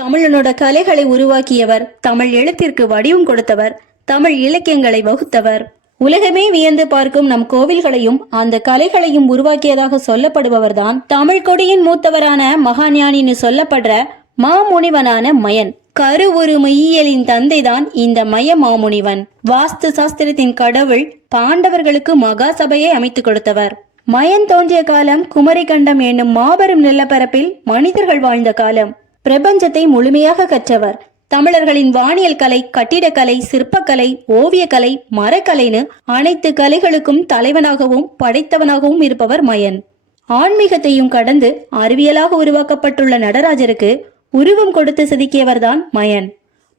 தமிழனோட கலைகளை உருவாக்கியவர் தமிழ் எழுத்திற்கு வடிவம் கொடுத்தவர் தமிழ் இலக்கியங்களை வகுத்தவர். உலகமே வியந்து பார்க்கும் நம் கோவில்களையும் அந்த கலைகளையும் உருவாக்கியதாக சொல்லப்படுபவர் தான் தமிழ் கொடியின் மூத்தவரான மகாஞானின்னு சொல்லப்படுற மாமுனிவனான மயன். கருவுரு மெய்யியலின் தந்தைதான் இந்த மய மாமுனிவன். வாஸ்து சாஸ்திரத்தின் கடவுள் பாண்டவர்களுக்கு மகா சபையை அமைத்துக் கொடுத்தவர். மயன் தோன்றிய காலம் குமரிக்கண்டம் என்னும் மாபெரும் நிலப்பரப்பில் மனிதர்கள் வாழ்ந்த காலம். பிரபஞ்சத்தை முழுமையாக கற்றவர். தமிழர்களின் வானியல் கலை கட்டிடக்கலை சிற்பக்கலை ஓவியக்கலை மரக்கலைன்னு அனைத்து கலைகளுக்கும் தலைவனாகவும் படைத்தவனாகவும் இருப்பவர் மயன். ஆன்மீகத்தையும் கடந்து அறிவியலாக உருவாக்கப்பட்டுள்ள நடராஜருக்கு உருவம் கொடுத்து செதுக்கியவர்தான் மயன்.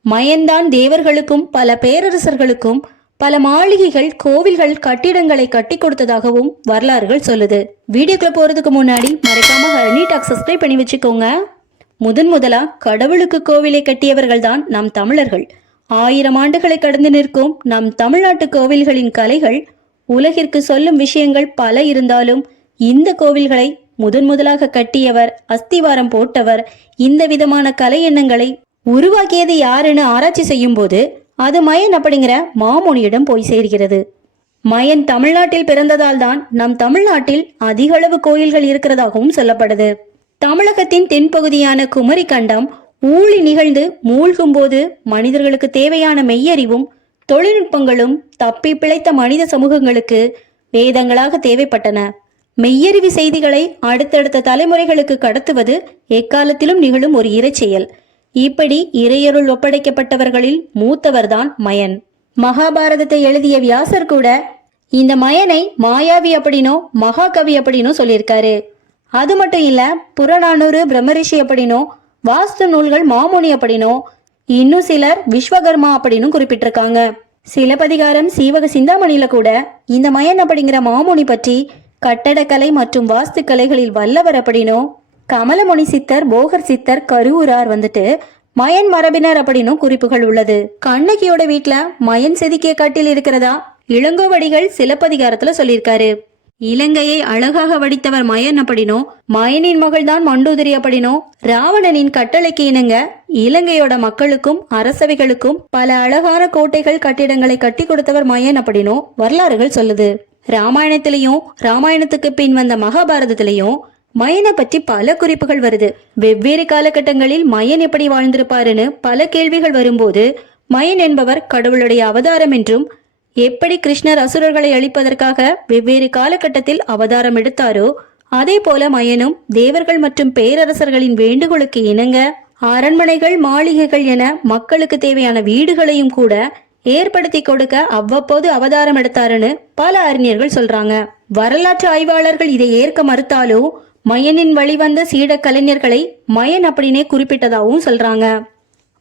மயன்தான் தேவர்களுக்கும் பல பேரரசர்களுக்கும் பல மாளிகைகள் கோவில்கள் கட்டிடங்களை கட்டி கொடுத்ததாகவும் வரலாறுகள் சொல்லுது. வீடியோக்குள்ள போறதுக்கு முன்னாடி மறக்காம ஹரணி டாக் சப்ஸ்கிரைப் பண்ணி வச்சுக்கோங்க. முதன் முதலா கடவுளுக்கு கோவிலை கட்டியவர்கள்தான் நம் தமிழர்கள். ஆயிரம் ஆண்டுகளை கடந்து நிற்கும் நம் தமிழ்நாட்டு கோவில்களின் கலைகள் உலகிற்கு சொல்லும் விஷயங்கள் பல இருந்தாலும் இந்த கோவில்களை முதன் முதலாக கட்டியவர் அஸ்திவாரம் போட்டவர் இந்த விதமான கலை எண்ணங்களை உருவாக்கியது யாருன்னு ஆராய்ச்சி செய்யும் போது அது மயன் அப்படிங்கிற மாமுனியிடம் போய் சேர்கிறது. மயன் தமிழ்நாட்டில் பிறந்ததால் தான் நம் தமிழ்நாட்டில் அதிகளவு கோயில்கள் இருக்கிறதாகவும் சொல்லப்படுது. தமிழகத்தின் தென்பகுதியான குமரி கண்டம் ஊழி நிகழ்ந்து மூழ்கும் போது மனிதர்களுக்கு தேவையான மெய்யறிவும் தொழில்நுட்பங்களும் தப்பி பிழைத்த மனித சமூகங்களுக்கு வேதங்களாக தேவைப்பட்டன. மெய்யறிவு செய்திகளை அடுத்தடுத்த தலைமுறைகளுக்கு கடத்துவது எக்காலத்திலும் நிகழும் ஒரு இறைச்செயல். இப்படி இறையருள் ஒப்படைக்கப்பட்டவர்களில் மூத்தவர்தான் மயன். மகாபாரதத்தை எழுதிய வியாசர் கூட இந்த மயனை மாயாவி அப்படின்னோ மகாகவி அப்படின்னோ சொல்லியிருக்காரு. அது மட்டும் இல்ல புறநானூறு பிரம்மரிஷி அப்படின்னும் வாஸ்து நூல்கள் மாமுனி அப்படின்னும் இன்னும் சிலர் விஸ்வகர்மா அப்படின்னு குறிப்பிட்டிருக்காங்க. சிலப்பதிகாரம் சீவக சிந்தாமணியில கூட இந்த மயன் அப்படிங்கிற மாமுனி பற்றி கட்டடக்கலை மற்றும் வாஸ்து கலைகளில் வல்லவர் அப்படின்னும் கமலமுனி சித்தர் போகர் சித்தர் கருவூரார் வந்துட்டு மயன் மரபினர் அப்படின்னும் குறிப்புகள் உள்ளது. கண்ணகியோட வீட்டுல மயன் செதுக்கிய கட்டில் இருக்கிறதா? இளங்கோவடிகள் சிலப்பதிகாரத்துல சொல்லியிருக்காரு. இலங்கையை அழகாக வடித்தவர் மயன் அப்படினோ மயனின் மகள்தான் மண்டோதரி அப்படினோ ராவணனின் கட்டளைக்கு இணங்க இலங்கையோட மக்களுக்கும் அரசவைகளுக்கும் பல அழகான கோட்டைகள் கட்டிடங்களை கட்டி கொடுத்தவர் மயன் அப்படினோ வரலாறுகள் சொல்லுது. ராமாயணத்திலையும் ராமாயணத்துக்கு பின் வந்த மகாபாரதத்திலையும் மயனை பற்றி பல குறிப்புகள் வருது. வெவ்வேறு காலகட்டங்களில் மயன் எப்படி வாழ்ந்திருப்பாருன்னு பல கேள்விகள் வரும்போது மயன் என்பவர் கடவுளுடைய அவதாரம் என்றும் எப்படி கிருஷ்ணர் அசுரர்களை அழிப்பதற்காக வெவ்வேறு காலகட்டத்தில் அவதாரம் எடுத்தாரோ அதே போல மயனும் தேவர்கள் மற்றும் பேரரசர்களின் வேண்டுகோளுக்கு இணங்க அரண்மனைகள் மாளிகைகள் என மக்களுக்கு தேவையான வீடுகளையும் கூட ஏற்படுத்தி கொடுக்க அவ்வப்போது அவதாரம் எடுத்தாருன்னு பல அறிஞர்கள் சொல்றாங்க. வரலாற்று ஆய்வாளர்கள் இதை ஏற்க மறுத்தாலும் மயனின் வழிவந்த சீட கலைஞர்களை மயன் அப்படின்னே குறிப்பிட்டதாகவும் சொல்றாங்க.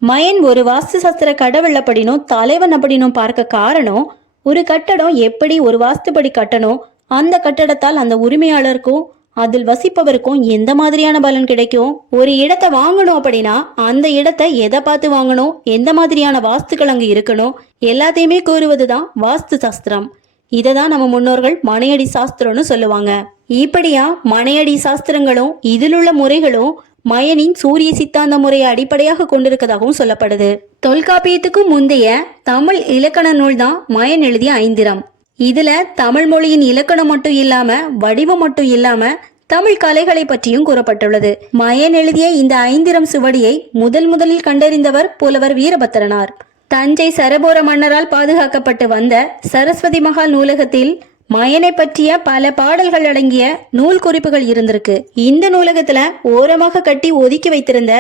மயன் ஒரு வாஸ்து சாஸ்திர கடவுள் அப்படின்னும் தலைவன் அப்படின்னும் பார்க்க காரணம் ஒரு கட்டடம் எப்படி ஒரு வாஸ்துப்படி கட்டணும்? அந்த கட்டடத்தால் அந்த உரிமையாளருக்கும் அதில் வசிப்பவருக்கும் எந்த மாதிரியான பலன் கிடைக்கும்? ஒரு இடத்தை வாங்கணும் அப்படின்னா அந்த இடத்தை எதை பார்த்து வாங்கணும்? எந்த மாதிரியான வாஸ்துக்கள் அங்கு இருக்கணும்? எல்லாத்தையுமே கூறுவதுதான் வாஸ்து சாஸ்திரம். இதை தான் நம்ம முன்னோர்கள் மனையடி சாஸ்திரம்னு சொல்லுவாங்க. இப்படியா மனையடி சாஸ்திரங்களும் இதில் உள்ள முறைகளும் மயனின் சூரிய சித்தாந்த முறையை அடிப்படையாக கொண்டிருக்கதாகவும் சொல்லப்படுது. தொல்காப்பியத்துக்கும் முந்தைய தமிழ் இலக்கண நூல் தான் மயன் எழுதிய ஐந்திரம். இதுல தமிழ் மொழியின் இலக்கணம் மட்டும் இல்லாம வடிவம் மட்டும் இல்லாம தமிழ் கலைகளை பற்றியும் கூறப்பட்டுள்ளது. மயன் எழுதிய இந்த ஐந்திரம் சுவடியை முதல் முதலில் கண்டறிந்தவர் புலவர் வீரபத்திரனார். தஞ்சை சரபோர மன்னரால் பாதுகாக்கப்பட்டு வந்த சரஸ்வதி மகால் நூலகத்தில் மயனை பற்றிய பல பாடல்கள் அடங்கிய நூல் குறிப்புகள் இருந்திருக்கு. இந்த நூலகத்துல ஓரமாக கட்டி ஒதுக்கி வைத்திருந்த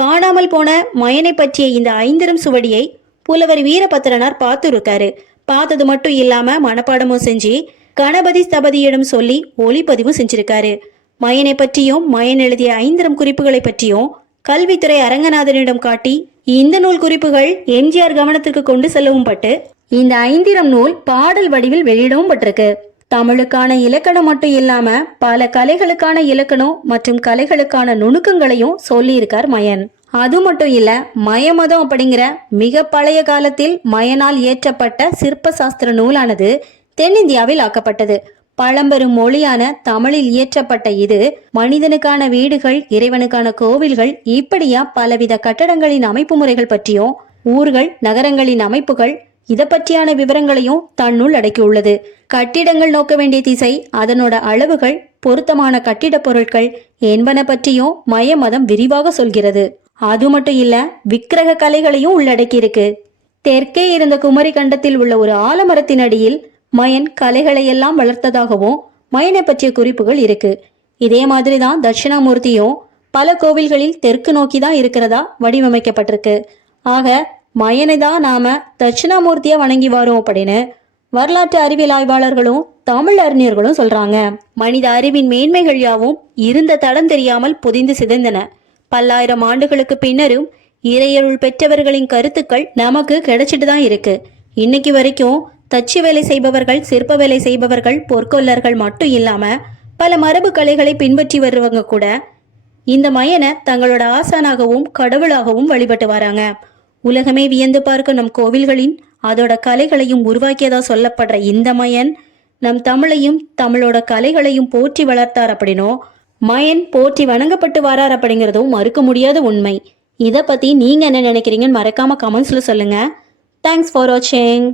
காணாமல் போன மயனை பற்றிய இந்த ஐந்திரம் சுவடியை புலவர் வீரபத்திரனார் பார்த்து இருக்காரு பார்த்தது மட்டும் இல்லாம மனப்பாடமும் செஞ்சு கணபதி ஸ்தபதியிடம் சொல்லி ஒளிப்பதிவும் செஞ்சிருக்காரு. மயனை பற்றியும் மயன் எழுதிய ஐந்திரம் குறிப்புகளை பற்றியும் கல்வித்துறை அரங்கநாதனிடம் காட்டி இந்த நூல் குறிப்புகள் எம்ஜிஆர் கவனத்திற்கு கொண்டு செல்லவும் பட்டு இந்த ஐந்திரம் நூல் பாடல் வடிவில் வெளியிடவும் பட்டிருக்கு. தமிழுக்கான இலக்கணம் மட்டும் இல்லாம பல கலைகளுக்கான இலக்கணம் மற்றும் கலைகளுக்கான நுணுக்கங்களையும் சொல்லியிருக்கார் மயன். அது மட்டும் இல்ல மயமதம் அப்படிங்கிற மிக பழைய காலத்தில் மயனால் இயற்றப்பட்ட சிற்ப சாஸ்திர நூலானது தென்னிந்தியாவில் ஆக்கப்பட்டது. பழம்பெரும் மொழியான தமிழில் இயற்றப்பட்ட இது மனிதனுக்கான வீடுகள் இறைவனுக்கான கோவில்கள் இப்படியா பலவித கட்டடங்களின் அமைப்பு முறைகள் பற்றியும் ஊர்கள் நகரங்களின் அமைப்புகள் இதை பற்றியான விவரங்களையும் தன்னுள் அடக்கியுள்ளது. கட்டிடங்கள் நோக்க வேண்டிய திசை அதனோட அளவுகள் பொருத்தமான கட்டிடப் பொருட்கள் என்பன பற்றியும் மய மதம் விரிவாக சொல்கிறது. அது மட்டும் இல்ல விக்கிரக கலைகளையும் உள்ளடக்கியிருக்கு. தெற்கே இருந்த குமரி கண்டத்தில் உள்ள ஒரு ஆலமரத்தின் அடியில் மயன் கலைகளை எல்லாம் வளர்த்ததாகவும் மயனை பற்றிய குறிப்புகள் இருக்கு. இதே மாதிரி தான் தட்சிணாமூர்த்தியும் பல கோவில்களில் தெற்கு நோக்கி தான் இருக்கிறதா வடிவமைக்கப்பட்டிருக்கு. ஆக மயனை தான் நாம தட்சிணாமூர்த்தியை வணங்கி வரோம் அப்படின்னு வரலாற்று அறிவியல் ஆய்வாளர்களும் தமிழ் அறிஞர்களும் சொல்றாங்க. மனித அறிவின் மேன்மைகள் யாவும் இருந்த தடம் தெரியாமல் புதிந்து சிதைந்தன. பல்லாயிரம் ஆண்டுகளுக்கு பின்னரும் இறையருள் பெற்றவர்களின் கருத்துக்கள் நமக்கு கிடைச்சிட்டு தான் இருக்கு. இன்னைக்கு வரைக்கும் தச்சு வேலை செய்பவர்கள் சிற்ப வேலை செய்பவர்கள் பொற்கொல்லர்கள் மட்டும் இல்லாம பல மரபு கலைகளை பின்பற்றி வருவங்க கூட இந்த மயனை தங்களோட ஆசானாகவும் கடவுளாகவும் வழிபட்டு வராங்க. உலகமே வியந்து பார்க்கும் நம் கோவில்களின் அதோட கலைகளையும் உருவாக்கியதா சொல்லப்படுற இந்த மயன் நம் தமிழையும் தமிழோட கலைகளையும் போற்றி வளர்த்தார் அப்படின்னோ மயன் போற்றி வணங்கப்பட்டு வரார் அப்படிங்கிறதும் மறுக்க முடியாத உண்மை. இதை பற்றி நீங்கள் என்ன நினைக்கிறீங்கன்னு மறக்காமல் கமெண்ட்ஸில் சொல்லுங்கள் தேங்க்ஸ் ஃபார் வாட்சிங்